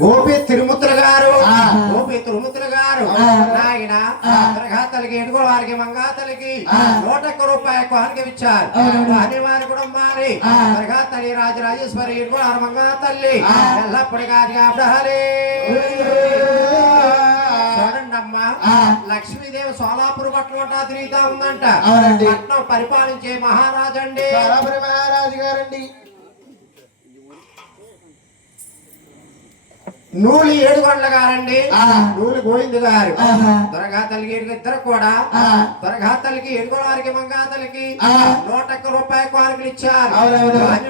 గోపి తిరుమతుల గారు నాయన తలకి ఎడుగుల వారికి మంగాతలకి 101 రూపాయలు కానుక ఇచ్చారు. వారి కూడా మారి తల్లి రాజరాజేశ్వరి ఎడుగుల మంగా తల్లి ఎల్లప్పటి కాదుగా చూడండమ్మా, లక్ష్మీదేవి సోలాపురం పట్నం తిరుగుతా ఉందంట. పట్నం పరిపాలించే మహారాజండి, మహారాజు గారండి. నూలి ఏడుగొండల గారండి, నూలి గోవింద్ గారు. దొరగా తల్లికి ఇద్దరు కూడా దొరగా తల్లికి ఎడుగుల వారికి మంగాతలకి 101 రూపాయలు కానుకలు ఇచ్చారు.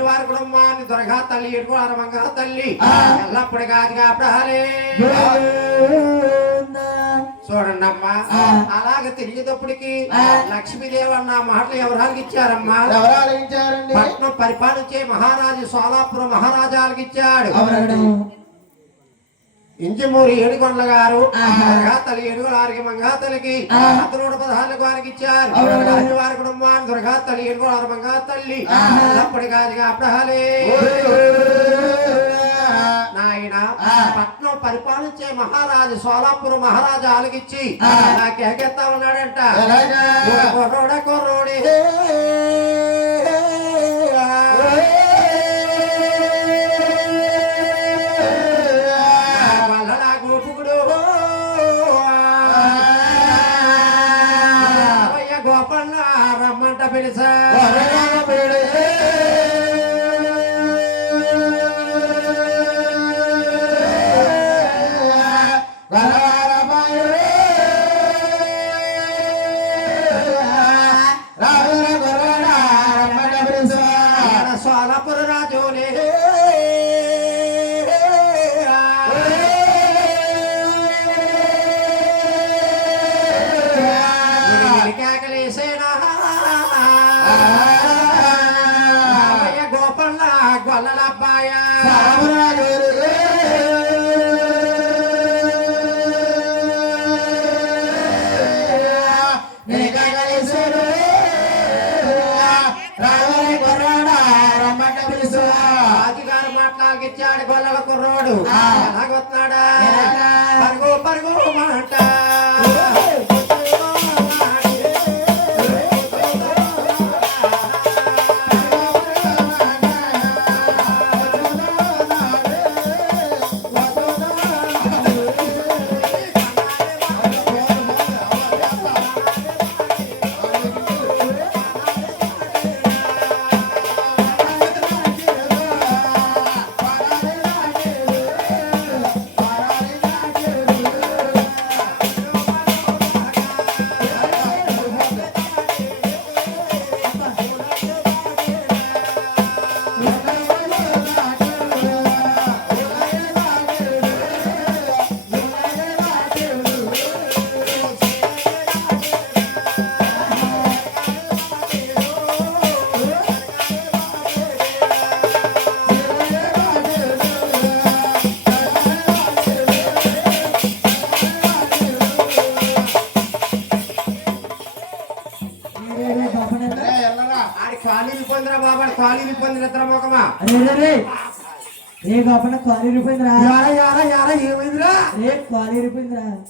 వారి కుటుంబాన్ని దొరగా తల్లి ఎడుగుల మంగా తల్లి ఎల్లప్పుడు కాదుగా చూడండి అమ్మా. అలాగే తిరిగేటప్పటికి లక్ష్మీదేవి అన్న మాటలు ఎవరాలకి ఇచ్చారమ్మా? పట్నం పరిపాలించే మహారాజు సోలాపురం మహారాజాలకు ఇచ్చాడు. ఇంజమూరి ఏడుగొండల గారు తల్లి ఎడుగుల వారికి మంగాతలకి 114 వారికి ఇచ్చారు. వారి కుటుంబాన్ని దుర్గా తల్లి ఎడుగుల వారి మంగా తల్లి అప్పటి కాదుగా నాయన పట్నం పరిపాలించే మహారాజు సోలాపురం మహారాజు ఆలకిచ్చి నాకేకెత్తా ఉన్నాడంట. కొర్రోడే గోపన్న రమ్మంట పిలిచా సోలాపుర రాజునే కేకలేసేనా గోపన్న గొల్లలబ్బాయ రాజుగారు మాట్లాడిచ్చాడు. గొల్లల కుర్రోడు ఎలాగొస్తున్నాడా? పరుగు పరుగు మాట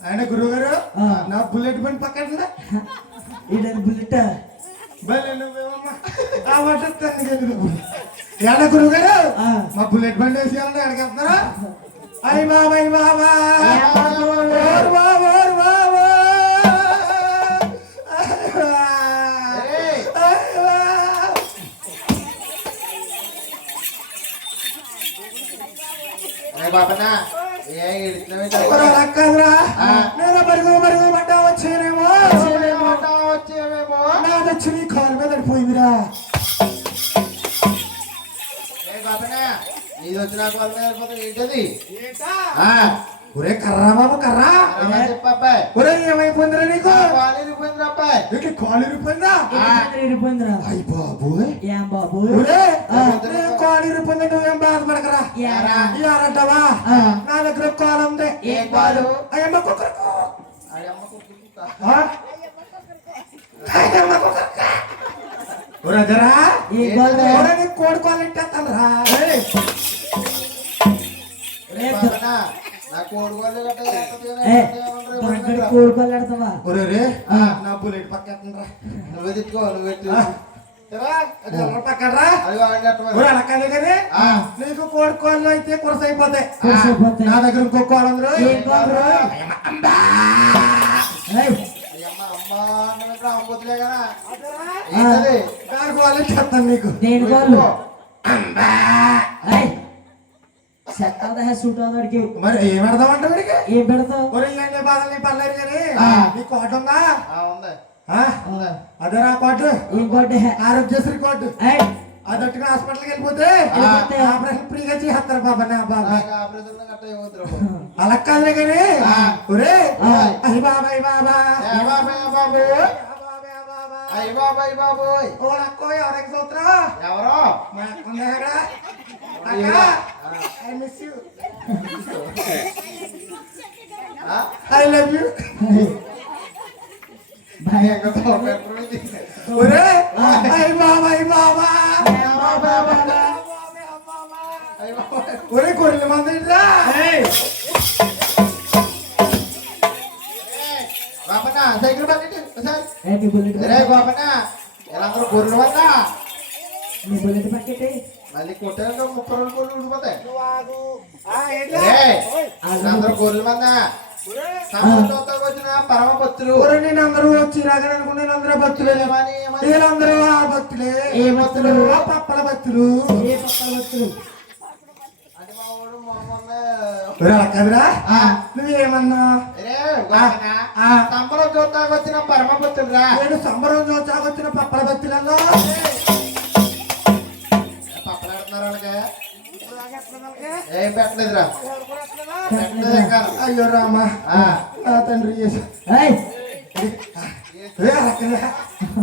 ఆయన గురువు గారు నా బుల్లెట్ బండి పక్కన బుల్లెట్ ఏడా గురువు గారు మా బుల్లెట్ బండి వేసేయాలంటే ఎక్కడికి వెళ్తున్నారా? అయ్యి బాబా అయ్యి బాబా బాబనా నేను మరుగు మరుగు పడ్డా వచ్చేనేమో నా వచ్చి నీ కాలు మీద పడిపోయిందిరా. నీది వచ్చిన కాలు మీద పడిపోతుంది ఏంటది? ఒరే కర్రా బాబు కర్రా చెప్పాయి. ఒరే ఏమైపోయిందిరా నీకు? కాలు ఇరిపోయిందిరా అబ్బాయి. ఇట్లా కాలు ఇరిపోయిందా? ఇరిపోయిందిరా. అయ్యి బాబు ఏం బాబు కాలు ఇరిపోయింది. నువ్వేం బాధపడకరా ఇయాలంటావా? నా దగ్గర కాలు ఉంది. ఏ కాలు? అయ్యమ్మ కుక్కరకు ఒరదరా ఏ గోల్రా ఒరని కోడుకోవాలి ఇట్టేస్తానరా కోడుకోలేడతావా ఒరే రే నా బుల్లెట్ పక్కేస్తుండ్రా నువ్వే తిట్టుకో నువ్వే పక్కడరా అక్కడే కదా నీకు కోడుకోళ్ళు అయితే కొరస అయిపోతాయి నా దగ్గర ఇంకో కోళ్ళందరూ అమ్మబోతులే కదా దాని కోళ్ళు చెప్తాను నీకు నేను కోళ్ళు సూట్ అవుతాడికి మరి ఏం పెడతామంట వీడికి ఏం పెడతావు ఒరే ఇవన్నీ బాధలు నీ పర్లేదు కానీ నీ కోట ఉందా ఉంది అదేరా కోటు ఏం కోట ఆరోగ్యశ్రీ కోటు అదట్టుగా హాస్పిటల్కి వెళ్ళిపోతే ఆపరేషన్ ఫ్రీగా చేస్తారు బాబా నా బాబా అలా కాదులే కానీ ఒరే అయ్యి బాబాయ్ బాబా బాబు అయ్య బాబాయ్ బాబోయ్ ఓ అక్కో ఎవరికి సూత్రం ఎవరో మా అక్క ఉంది అక్కడ I miss you I love you ఒరే అయ్యి బాబాయ్ బాబా ఒరే గొర్రెల మంది సైకిల్ పక్కటి నీ బుల్లెట్ రే గోపన్న వీళ్ళందరూ గొర్రెల వల్ల నీ బుల్లెట్ పక్కటి మళ్ళీ కొట్టారు 30 రోజులు గొర్రెలు ఊడిపోతాయి అందరూ వీళ్ళందరూ గొర్రెల మంద వచ్చిన పరమ భక్తులు నేను అందరూ వచ్చి రాగానే అనుకున్నా అందరూ భక్తులే వీళ్ళందరూ ఆ భక్తులే ఏ భక్తులు పప్పల భక్తులు ఏ పక్కల భక్తులు అంటే మా వాడు మొన్న కదరా నువ్వేమన్నా సంబరం చూడటానికి వచ్చిన పరమ భక్తులు రా నేను సంబరం చూసాక వచ్చిన పప్పల భక్తులలో పప్పలాడుతున్నారు వాళ్ళకి ఏం పెట్టలేదురా అయ్యో రామా తండ్రి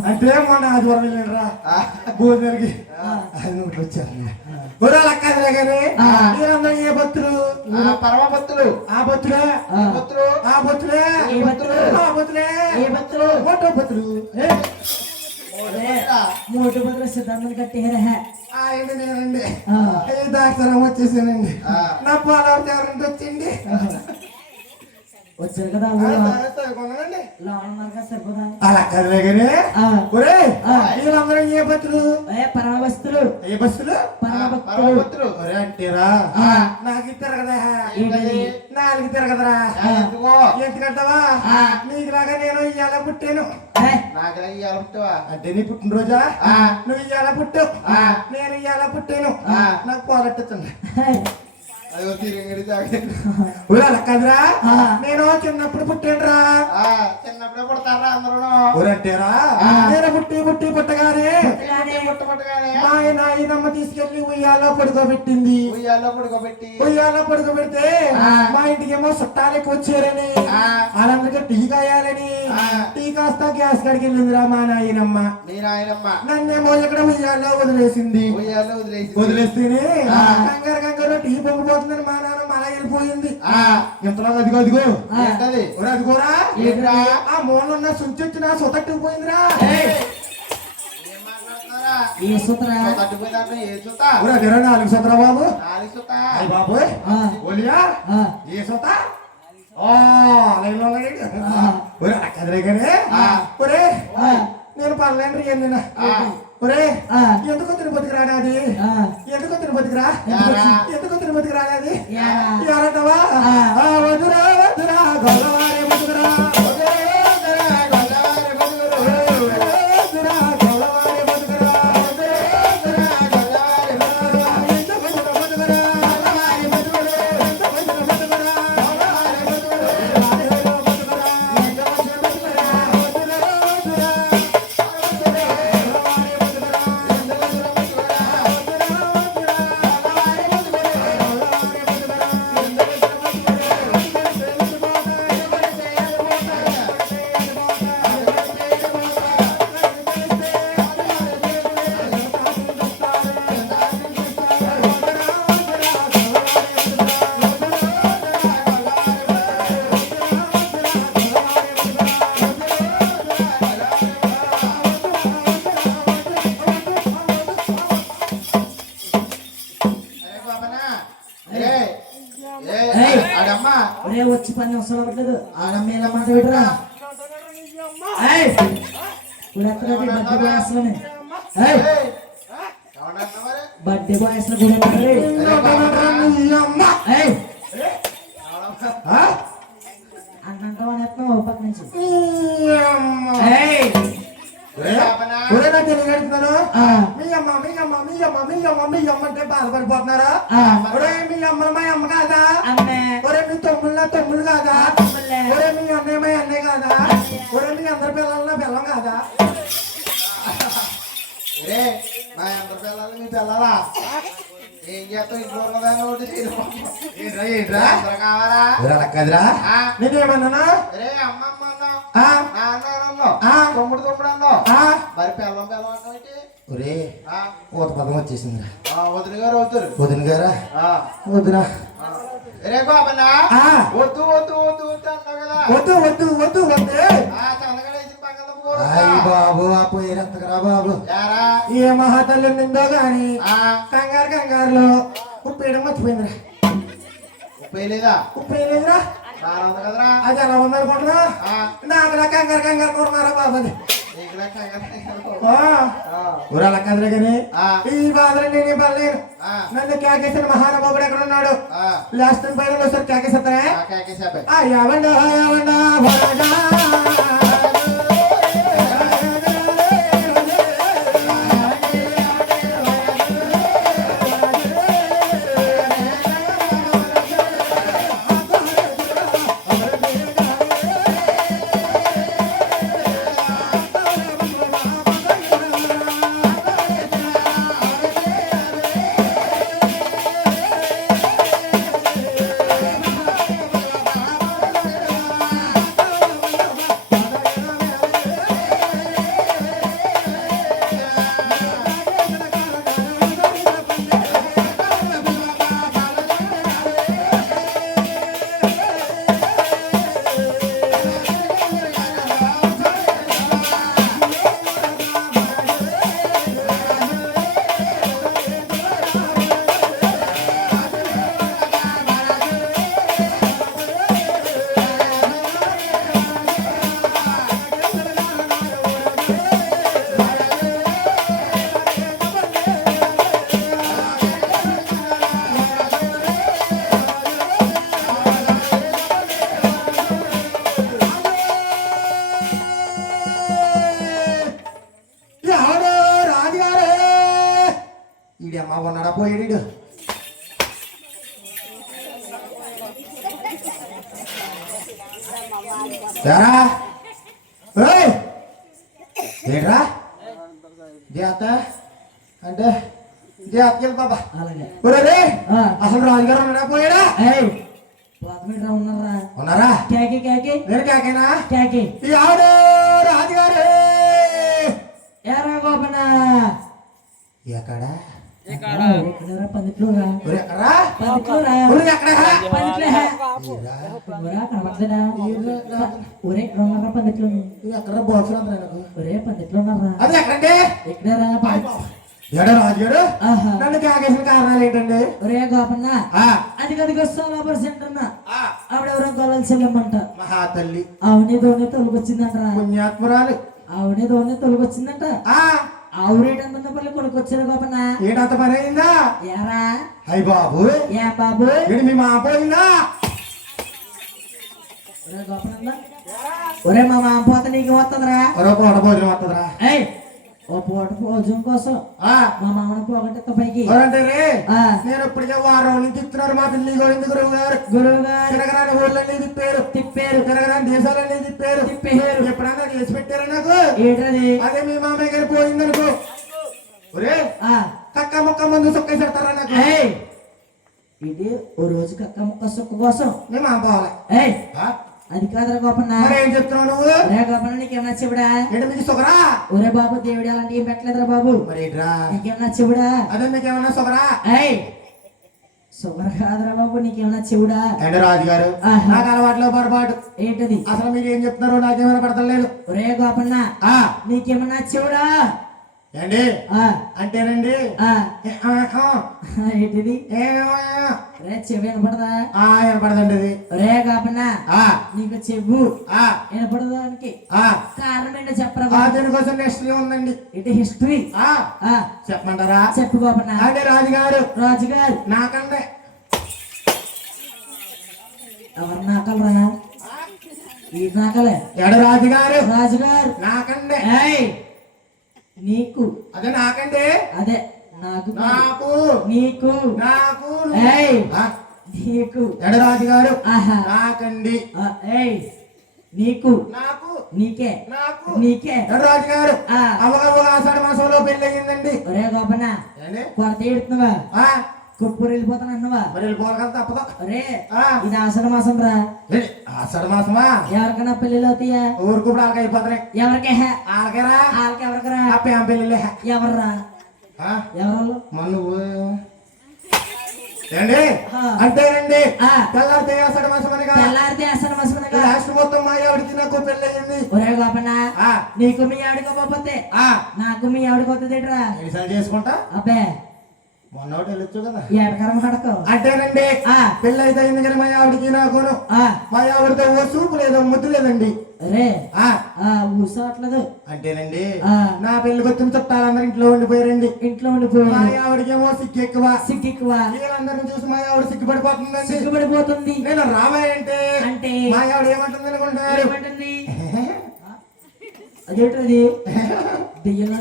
అంటే మొన్న ఆదివారం వెళ్ళాడురా భోజనానికి అది వచ్చారు లక్కదిలే కానీ వీళ్ళందరూ ఏ భక్తులు పరమ భక్తులు ఆ భక్తులే భక్తులు ఆ భక్తులే ఏ భక్తులు ఆ భక్తులే ఏ భక్తులు మోటో భక్తులు మూడు భద్ర సిద్ధాంతం కట్టేరా ఆయన నేనండి డాక్టర్ వచ్చేసానండి నా పాలవర్ ఎవరంటే వచ్చింది వచ్చారు కదా కొనండి సరిపోదా అలా కదలే కానీ ఒరే వీళ్ళందరూ ఏ భక్తులు పరమ బస్తులు ఏ బస్సులు పరమ పరమ భక్తులు భక్తులు ఒరే అంటేరా నాకు తిరగదా ఏంటది నాలుగు తిరగదరా ఎందుకో ఎందుకంటావా నీకు లాగా నేను ఇవాళ పుట్టాను నాకు ఇయ్యాలి పుట్టవా అంటే నీ పుట్టినరోజా నువ్వు ఇవాళ పుట్టావు నేను ఇవాళ పుట్టాను నాకు పోలెట్టండి అదో తిరిగి జాగ్రత్త ఊరాల కదరా నేను చిన్నప్పుడు పుట్టానురా చిన్నప్పుడే పుడతారా అందరూ ఊరంటేరా నేను పుట్టి పుట్టగానే పుట్టగానే నాయనమ్మ తీసుకెళ్లి ఉయ్యాలో పడుకోబెట్టింది ఉయ్యాలో పడుకోబెట్టి ఉయ్యాలో పడుకోబెడితే మా ఇంటికి ఏమో చుట్టాలకి వచ్చారని వాళ్ళందరికీ టీ కాయాలని టీ కాస్త గ్యాస్ కాడికి వెళ్ళిందిరా మా నాయనమ్మ మీ నాయనమ్మ నన్నేమో ఇక్కడ ఉయ్యాలో వదిలేసింది ఉయ్యాలో వదిలేస్తేనే కంగారు టీ పొంగిపోతుందని మా నాన్నమ్మ అలా వెళ్ళిపోయింది ఇంతలో అదిగో ఏంటది అదిగోరా ఏంట్రా ఆ మూల ఉన్న సుంచి నా సొతట్టుకు పోయిందిరా ఏం మాట్లాడుతున్నారా ఏ సూత్ర తట్టుపోయిందంటే ఏ చూత అదేరా 4 సొతరా బాబు 4 చూత అయ్య బాబు ఓలియా ఏ సొత ఒరే నేను పర్లేండి ఏందినా ఒరే ఎందుకో తిరుపతికి రానాది ఎందుకో తిరుపతికి రా ఎందుకో తిరుపతికి రానాది ఎవరంటావా వదురా వదురా గొల్లవారి వదురా ఒరే వచ్చి 10 నిమిషాలు అవ్వట్లేదు ఆడమేలమంట విడరా బర్త్డే బాయ్స్ లోనే బర్త్డే బాయ్స్ లో అంటావా ఓ పక్క నుంచి అంటే బాధపడిపోతున్నారా మీ అమ్మలు మా అమ్మ కాదా ఒరే మీ తమ్ముళ్ళు కాదా ఒరే మీ అన్నయ్య మా అన్నయ్య కాదా ఒరే మీ అందరి పిల్లలు నా పిల్లం కాదా రే మా అందరి పిల్లలు మీ పిల్లలా ఏం చేస్తావు ఇంట్లో కావాలా కదరా నేనేమన్నా రే అమ్మమ్మ అన్నావు తమ్ముడు అన్నావు మరి పిల్లం అంటే ఒరే కోత పదం వచ్చేసిందిరా వదిన గారు అవుతారు వదిన గారా వదినా రే బాబన్నా వద్దు వద్దు వద్దు వద్దు వద్దు వద్దు వద్దు బాబు ఆ పోయిరంతకరా బాబు ఏ మహాతల్లి నిందో గాని కంగారులో ఉప్పేయడం మర్చిపోయిందిరా ఉప్పేయలేదురా అది ఎలా ఉందనుకుంటున్నా నాకు కంగారు కొడుతున్నారా బాబు ఊరాల కదలే కానీ ఈ బాధలు నేనే పడలేను నన్ను కేకేసిన మహానుభావుడు ఎక్కడ ఉన్నాడు లాస్ట్ టైం పైన ఒకసారి కేకేసేస్తానే యావండా ఉన్నాడా పోయాడు ఏడ్రా జాత అంటే జాతకెళ్ళి బాబా రే అసలు రాజుగారు ఉన్నాడా పోయాడా ఉన్నారా నేను కేకేనా ఆడు రాజుగారు ఎక్కడా నన్ను కాకేసిన కారణాలు ఏంటండి ఒరే గోపన్న అది కదిగో 100% అన్నా ఆవిడెవరో గొల్లమంట మహాతల్లి అవునేదోనే తొలగొచ్చిందంట పుణ్యాత్మరాలు అవునేదోనే తొలగొచ్చిందంట ఆవురేటంత పల్లి కొడుకొచ్చారు గోపన్న ఏంటంత పని అయిందా ఏరా అయ్య బాబు ఏ బాబు మీ మా పోయిందా గోపన్న ఒరే మా మామ పోత నీకు వస్తుందిరా ఒరే పూట భోజనం వస్తుందిరా ఓ పూట భోజనం కోసం మా మామను పోగొట్టే పైకి నేను ఇప్పటికే వారం నుంచి ఇస్తున్నారు మా పిల్లి గోవింద గురువు గారు తిరగరాని ఊళ్ళన్నీ తిప్పారు తిరగరాని దేశాలన్నీ తిప్పారు ఎప్పుడన్నా చేసి పెట్టారా నాకు ఏంటది అదే మీ మామయ్య గారు పోయిందనుకో ఒరే కక్క మొక్క ముందు సొక్కేసి పెడతారా నాకు ఇది ఓ రోజు కక్క మొక్క సొక్క కోసం మీ మామ పోవాలి అది కాదురా గోపన్న ఏం చెప్తున్నావు నువ్వు గోపన్న నీకేమన్నా చెబుడా ఏంటి మీకు సొగరా ఒరే బాబు దేవుడు అలాంటి ఏం పెట్టలేదురా బాబు మరి నీకేమన్నా చెబుడా అదే మీకేమన్నా సొగరా సొగర కాదురా బాబు నీకేమన్నా చెబుడా ఏంటి రాజుగారు నాకు అలవాట్లో పొరపాటు ఏంటది అసలు మీరు ఏం చెప్తున్నారో నాకేమైనా పడతలేదు ఒరే గోపన్న నీకేమన్నా చెబుడా ఏండి ఆ అంటేనండి ఆ ఏంటిది రే చెవి వినపడదా వినపడదండి అది రే కాపన్నా ఆ, నీకు చెవు ఆ, వినపడదానికి ఆ, కారణం ఏంటో చెప్పరా దీనికోసం నెక్స్ట్ ఉందండి. ఇటు హిస్టరీ ఆ చెప్పమంటారా? చెప్పు కాపన్నా అంటే రాజుగారు రాజుగారు నాకంటే ఎవరు నాకలరా ఈ నాకలే ఎడ రాజుగారు రాజుగారు నాకండే ఏయ్ నీకు అదే నాకండి అదే నాకు నాకు నీకు నాకు ఏయ్ ఆ, నీకు ఎడ రాజుగారు ఆహా నాకండి ఏయ్ నీకు నాకు నీకే నాకు నీకే ఎడ రాజుగారు ఆ అవగవగా ఆషాఢ మాసంలో పెళ్లి అయ్యిందండి. ఒరే గోపన్న ఏండి కొరత ఎడుతున్నావా ఆ, కుప్పూరు వెళ్ళిపోతాను అన్నవా మరి వెళ్ళిపోవాలి కదా తప్పదు. ఒరే ఆ, ఇది ఆషాఢ మాసం రా ఏండి ఆషాఢ మాసమా? ఎవరికైనా పెళ్ళిళ్ళు అవుతాయా ఊరుకు ఇప్పుడు వాళ్ళకి అయిపోతున్నాయి. ఎవరికే వాళ్ళకేరా వాళ్ళకి ఎవరికరా ఆ పేం పెళ్ళిళ్ళే. ఎవర్రా ఆ, ఎవరు మన నువ్వు ఏండి ఆ. అంతేనండి. ఆ. తెల్లారితే ఆషాఢ మాసం అనగా తెల్లారితే ఆషాఢ మాసం అనగా రాష్ట్ర మొత్తం మా ఆవిడికి నాకు పెళ్లి అయ్యింది. ఒరే గోపన్న ఆ, నీకు మీ ఆడుకోపోతే ఆ, నాకు మీ ఆడుకోతుందిట్రా ఎన్నిసార్లు చేసుకుంటా అబ్బే మొన్న ఒకటి వెళ్ళొచ్చు కదా. ఏడకరం ఆడకో అంటేనండి ఆ పెళ్లి అయితే అయింది కానీ మా ఆవిడికి నాకును ఆ మా ఆవిడతో ఓ సూపు లేదు ముద్దు లేదండి. రే ఆ ఊసట్లేదు అంటేనండి ఆ నా పెళ్లికి వచ్చిన చుట్టాలందరూ ఇంట్లో ఉండిపోయారండి. ఇంట్లో మా ఉండిపోయి ఆవిడకేమో సిగ్గు ఎక్కువ. సిగ్గిక్కువ వీళ్ళందరిని చూసి మా ఆవిడ సిగ్గుపడిపోతుందండి. సిగ్గుపడిపోతుంది నేను రామాయంటే అంటే మా ఆవిడ ఏమంటుంది అనుకుంటారు? ఏమంటుంది అదేంటది దెయ్యంగా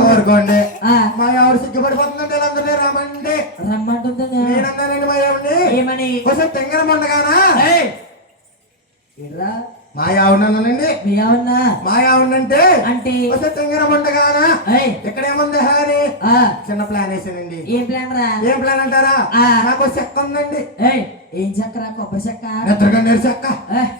ఊరుకోండి. ఆ మా ఆవిడ సిగ్గుపడిపోతుందంటే వీళ్ళందరినీ రామండి. రమ్మంటుంది నేనన్నానండి మా ఆవిడని ఏమని ఒకసారి తెంగర మండగానా ఏయ్! ఏంట్రా మా ఆవిడన్నానండి. మీ ఏమన్నా మా ఆవిడంటే అంటే ఒకసారి తెంగర మండగానా ఏయ్! ఇక్కడ ఏముంది హాని ఆ చిన్న ప్లాన్ వేసానండి. ఏం ప్లాన్ రా ఏం ప్లాన్ అంటారా? ఆ. నాకు చెక్క ఉందండి. ఏయ్ ఏం చెక్కరా కొబ్బరి చెక్క నిద్రగండి చెక్క. ఏయ్,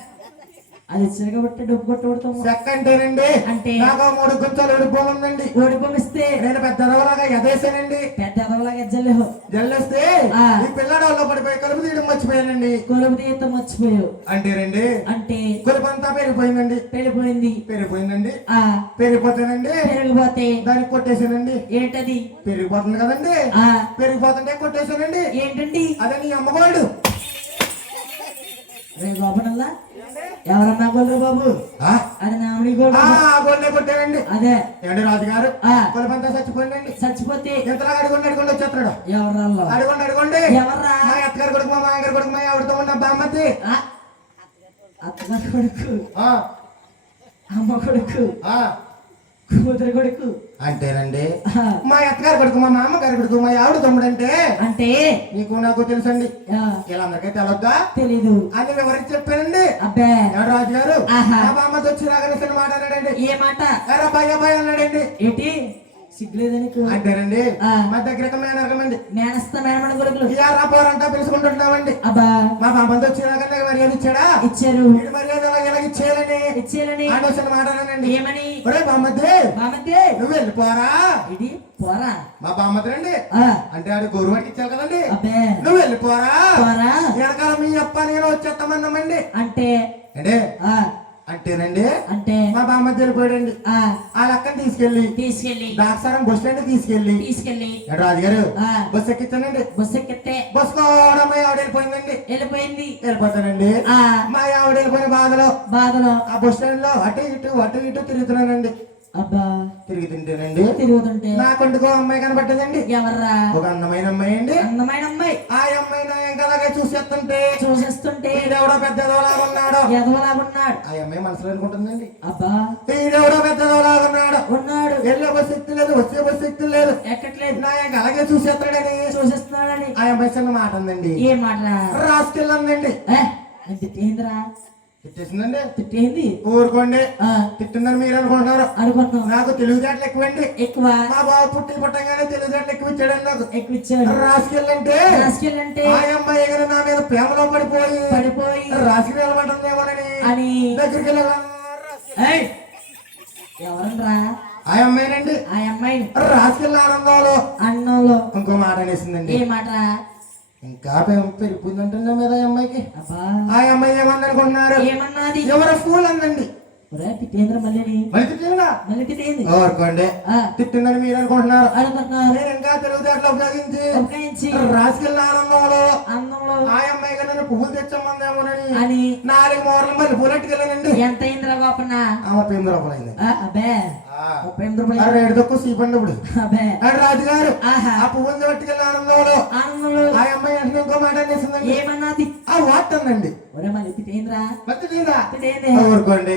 అది ఇచ్చారు కాబట్టి డబ్బు కొట్టుకుంటాము చెక్క అంటేనండి అంటే నాకు 3 గుంతలు ఓడిపోయిందండి. ఓడిపోమిస్తే నేను పెద్ద ఎదవలాగా ఎదేశానండి. పెద్ద ఎదవలాగా ఎజ్జలేవు జల్లేస్తే ఆ. ఈ పిల్లడాల్లో పడిపోయి కలుపు తీయడం మర్చిపోయానండి. కొలుపు తీయతో మర్చిపోయావు అంటేనండి అంటే కలుపు అంతా పెరిగిపోయిందండి. పెళ్ళిపోయింది పెరిగిపోయిందండి. ఆ పెరిగిపోతానండి పెరిగిపోతే దానికి కొట్టేశానండి. ఏంటది పెరిగిపోతుంది కదండి. ఆ పెరిగిపోతుంటే కొట్టేశానండి. ఏంటండి అదే నీ అమ్మగోడు. రే గోపనల్లా ఎవరన్నా గోల్రు బాబు ఆ? అది నామిని గోల్రు గోల్నే కొట్టానండి. అదే ఏంటి రాజుగారు ఆ కొలపంతా చచ్చిపోయిందండి. చచ్చిపోతే ఎంతలాగా అడుగుండి వచ్చేస్తాడు. ఎవరల్లో అడుగుండి ఎవర్రా మా అత్తగారు కొడుకు మా మామగారు కొడుకు మా ఆవిడతో ఉన్న బామ్మతి. ఆ, అత్తగారి కొడుకు ఆ, అమ్మ కొడుకు ఆ. కూతురు కొడుకు అంటేనండి ఆ, మా అత్తగారు కొడుకు మా మామగారు కొడుకు మా ఆవిడ తమ్ముడు అంటే అంటే నీకు నాకు తెలుసండి. ఆ, వీళ్ళందరికీ తెలవద్దా తెలీదు అని వివరించి చెప్పానండి. అబ్బే ఎవరు రాజుగారు ఆహా. మా బామ్మతో వచ్చి రాగలిసిన మాట అన్నాడండి. ఏ మాట ఎరా భయ అన్నాడండి. ఏంటి సిగ్గులేదు నీకు అంటేనండి ఆ. మా దగ్గర మేనరకమండి. మేనస్తా మేనమణ కొడుకులు ఇయారా పోరంతా పిలుచుకుంటున్నామండి. అబ్బా మా బామ్మతో వచ్చి రాగలిన మర్యాద ఇచ్చాడా? ఇచ్చారు వీడి మర్యాద ఎలాగ ఇచ్చేయాలని ఇచ్చేయాలని ఆలోచన మాట అన్నానండి. ఏమని ఒరే బామ్మద్ది బామతే నువ్వు వెళ్ళిపోరా. ఇది పోరా మా బామ్మద్ది రండి ఆ, అంటే ఆడు గోరువాడికి ఇచ్చారు కదండి. అబ్బే నువ్వు వెళ్ళిపోరా. పోరా వెనకాల మీ అప్ప నేను వచ్చేస్తామన్నామండి. అంటే అంటే ఆ అంటేనండి అంటే మా బామ్మద్ది వెళ్ళిపోయాడండి. ఆ ఆ లక్కని తీసుకెళ్లి తీసుకెళ్ళి దాక్షారం బస్ స్టాండ్ తీసుకెళ్లి తీసుకెళ్ళి రాజుగారు ఆ బస్ ఎక్కించానండి. బస్సు ఎక్కితే బస్ కూడా మా ఆవిడ వెళ్ళిపోయిందండి. వెళ్ళిపోయింది వెళ్ళిపోతానండి. ఆ మా ఆవిడ వెళ్ళిపోయిన బాధలో బాధలో ఆ బస్ స్టాండ్ లో అటు ఇటు తిరుగుతున్నానండి. అబ్బా తిరుగుతుంటేనండి తిరుగుతుంటే నా కొండుకో అమ్మాయి కనబట్టదండి. ఎవర్రా ఒక అందమైన అమ్మాయి అండి. అందమైన అమ్మాయి ఆ అమ్మాయి నా ఎంకలాగే చూసేస్తుంటే చూసేస్తుంటే ఈడెవడో పెద్ద ఎదవలాగా ఉన్నాడు. ఎదవలాగున్నాడు ఆ అమ్మాయి మనసులో అనుకుంటుందండి. అబ్బా ఈడెవడో పెద్ద ఎదవలాగా ఉన్నాడు. ఉన్నాడు వెళ్ళే బస్సు ఎక్కి లేదు వచ్చే బస్సు ఎక్కి లేదు ఎక్కట్లేదు నా ఎంక అలాగే చూసేస్తాడని చూసేస్తున్నాడని ఆ అమ్మాయి చిన్న మాట ఉందండి. ఏం మాటరా రాసుకెళ్ళందండి. తిట్టేందిరా తిట్టేసిందండి. తిట్టేంది ఊరుకోండి. ఆ తిట్టిందని మీరు అనుకుంటున్నారు. అనుకుంటున్నాం నాకు తెలివితేటలు ఎక్కువండి. ఎక్కువ మా బాబు పుట్టగానే తెలివితేటలు ఎక్కువ ఇచ్చాడండి నాకు. ఎక్కువ ఇచ్చాడు రాసుకెళ్ళంటే రాసుకెళ్ళంటే ఆ అమ్మాయి కానీ నా మీద ప్రేమలో పడిపోయి పడిపోయి రాసుకెళ్ళి వెళ్ళమంటుందేమోనని అని దగ్గరికి వెళ్ళాలా ఏయ్! ఎవరన్నా ఆ అమ్మాయినండి. ఆ అమ్మాయి రాసుకెళ్ళి ఆనందంలో అన్నంలో ఇంకో మాట అనేసిందండి. ఏ మాట ఇంకా పెరిగిపోయిందంటే నా మీద ఆ అమ్మాయికి. అబ్బా ఆ అమ్మాయి ఏమందనుకుంటున్నారు? ఏమన్నది ఎవరు ఫూల్ అందండి. ఒరే తిట్టేంద్ర మళ్ళీ మళ్ళీ తిట్టిందా మళ్ళీ తిట్టేంది ఊరుకోండి తిట్టిందని మీరు అనుకుంటున్నారు అనుకుంటున్నారు నేను ఇంకా తెలివితేటలు ఉపయోగించి ఉపయోగించి రాసుకెళ్ళిన ఆనందంలో అందంలో ఆ అమ్మాయి గారు నన్ను పువ్వులు తెచ్చమ్మందేమోనని అని 4 మూరలు మళ్ళీ పూలెట్టుకెళ్ళానండి ఎంత అయిందిరా గోపన్న ఆమె 5 రూపాయలు అయింది అబ్బే 30 రూపాయలు రేడు తక్కువ సీపండి ఇప్పుడు అబ్బే రాజుగారు ఆహా ఆ పువ్వులు పట్టుకెళ్ళి ఆనందంలో ఆనందంలో ఆ అమ్మాయి అంటే ఇంకో మాట అనేసిందండి ఏమన్నది ఆ వాటందండి ఒరే మళ్ళీ తిట్టేంద్రా మరి తిట్టిందా తిట్టేంది ఊరుకోండి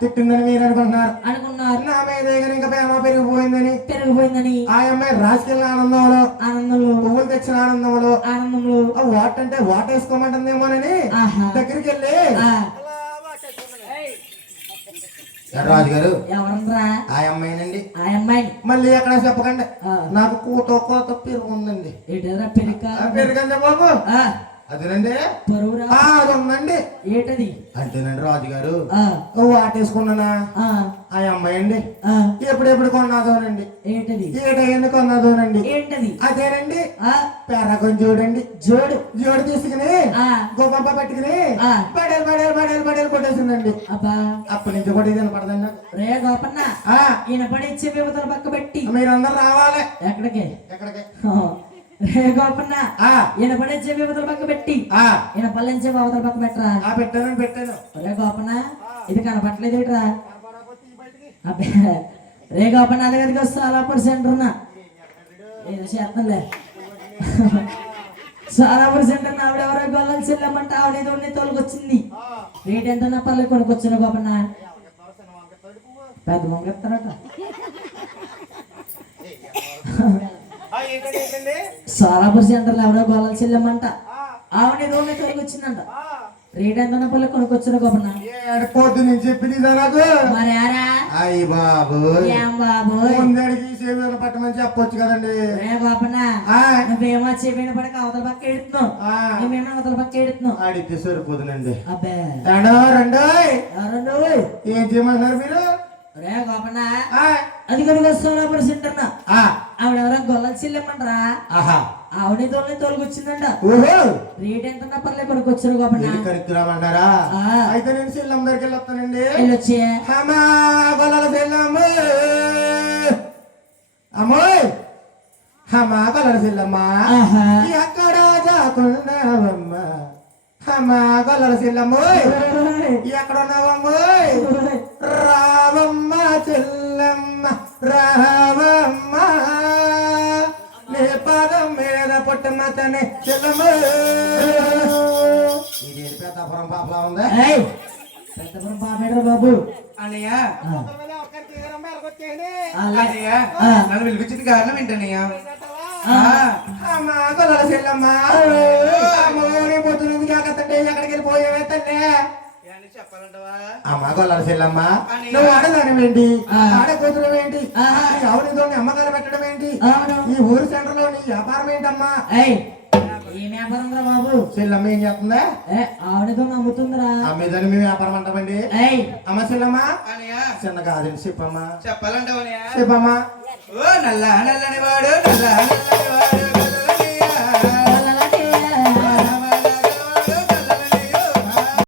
తిట్టిందని మీరు అనుకుంటున్నారు అనుకున్నారు నా మీద దగ్గర ఇంకా ప్రేమ పెరిగిపోయిందని పెరిగిపోయిందని ఆ అమ్మాయి రాజకీయ ఆనందంలో ఆనందంలో పువ్వులు తెచ్చిన ఆనందంలో ఆనందంలో ఆ వాట్ అంటే వాట్ వేసుకోమంటుందేమోనని ఆహా దగ్గరికి వెళ్ళి ఆ, రాజు గారు ఎవరన్నా ఆ అమ్మాయినండి ఆ అమ్మాయిని మళ్ళీ ఎక్కడ చెప్పకండి ఆ, నాకు కోత పెరుగు ఉందండి ఏంటరా పెరిక పెరుగండి బాబు అదేనండి పరువురా అది ఉందండి ఏంటది అంతేనండి రాజుగారు ఆ, వాటేసుకున్నానా ఆ, ఆ అమ్మాయి అండి ఆ, ఎప్పుడెప్పుడు కొన్నాదోనండి ఏంటది ఏటయ్యని కొన్నాదోనండి ఏంటది అదేనండి ఆ పేరకొని చూడండి జోడు జోడు తీసుకుని ఆ గోపంప పట్టుకుని ఆ బడేలు కొట్టేసిందండి అబ్బా అప్పటి నుంచి కూడా ఇది వినపడదండి నాకు. రే గోపన్న ఆ ఈయన పడిచ్చే వివతల పక్క పెట్టి మీరందరూ రావాలి ఎక్కడికి ఎక్కడికి రే గోపన్న ఆ ఈయన పడిచ్చే వివతల పక్క పెట్టి ఆ ఈయన పల్లెంచే అవతల పక్క పెట్టరా పెట్టాను రే గోపన్న ఇది కనపట్లేదు ఏంట్రా అబ్బే రే గోపన్న అది గదికి సోలాపూర్ సెంటర్ ఉన్నా ఏదో చేస్తానులే సోలాపూర్ సెంటర్ ఆవిడెవరో గొల్లలు చెల్లమంటే ఆవిడేదో తోలుకొచ్చింది రేట్ ఎంత నా పల్లె కొనుక్కొచ్చిన గోపన్న పెద్ద మొంగ ఎత్తారట సోలాపూర్ సెంటర్ లో ఎవరో గొల్లలు చెల్లమంట ఆవిడేదో తోలుకొచ్చిందంట రేట్ ఎంత నా పల్లె కొనుక్కొచ్చిన గోపన్న పొద్దు నుంచి చెప్పింది నాకు మరి ఆరా అయ్యి బాబు ఏం బాబు ముందడికి సేవలు పట్టమని చెప్పొచ్చు కదండి రే గోపన్న ఆ నువ్వేమో చెవిన పడక అవతల పక్క ఎడుతున్నావు నువ్వేమో అవతల పక్క ఎడుతున్నావు అడిగితే సరిపోతుందండి అబ్బే రండి ఎవరండు ఏం చేయమంటున్నారు మీరు రే గోపన్న ఆ అది కనుక సోలాపూర్ సెంటర్ ఆ ఆవిడెవరో గొల్లలు చెల్లెమ్మంటారా ఆహా ఆవిడ తోలుకొచ్చిందంట ఓహో రేట్ ఎంత పర్లే కొనుక్కొచ్చారు గోపన్న ఇది కరిక్కురామంటారా ఆ. అయితే నేను సెల్లం దగ్గరికి వెళ్ళొస్తానండి వెళ్ళొచ్చే అమ్మా గొల్లల సెల్లమ్మ అమ్మోయ్ అమ్మా గొల్లల సెల్లమ్మ ఆహా ఎక్కడ దాకున్నావమ్మ అమ్మా గొల్లల సెల్లమ్మోయ్ ఎక్కడున్నావమ్మోయ్ రావమ్మ చెల్లమ్మ రావమ్మ నీ పదం మీద పుట్టమతనే చెల్లమ్మ ఇది పెద్దపురం పాపలా ఉందా ఏయ్, పెద్దపురం పాపేడ్రా బాబు అన్నయ్య అలాగే. అన్నయ్య ఆ. నన్ను పిలిపించిన కారణం ఏంటన్నయ్య అమ్మా గొల్లల చెల్లమ్మ అమ్మోని పొద్దు నుంచి కాకతంటే ఎక్కడికి వెళ్ళిపోయావే తల్లే చెప్పాలంటవా అమ్మ గొల్లల చెల్లమ్మ నువ్వు ఆడదానం ఏంటి ఆడకూతురు ఏంటి ఆహా. ఎవరితో అమ్మకాలు పెట్టడం ఏంటి అవును ఈ ఊరు సెంటర్ లో నీ వ్యాపారం ఏంటమ్మా ఏయ్, ఏం వ్యాపారం రా బాబు చెల్లమ్మ ఏం చేస్తుందా ఆవిడతో నమ్ముతుందిరా అమ్మేదాన్ని మేము వ్యాపారం అంటామండి ఏయ్ అమ్మ చెల్లమ్మ అన్నయ్య చిన్న కాదండి చెప్పమ్మా చెప్పాలంటవా చెప్పమ్మా ఓ నల్ల నల్లని వాడు నల్ల నల్ల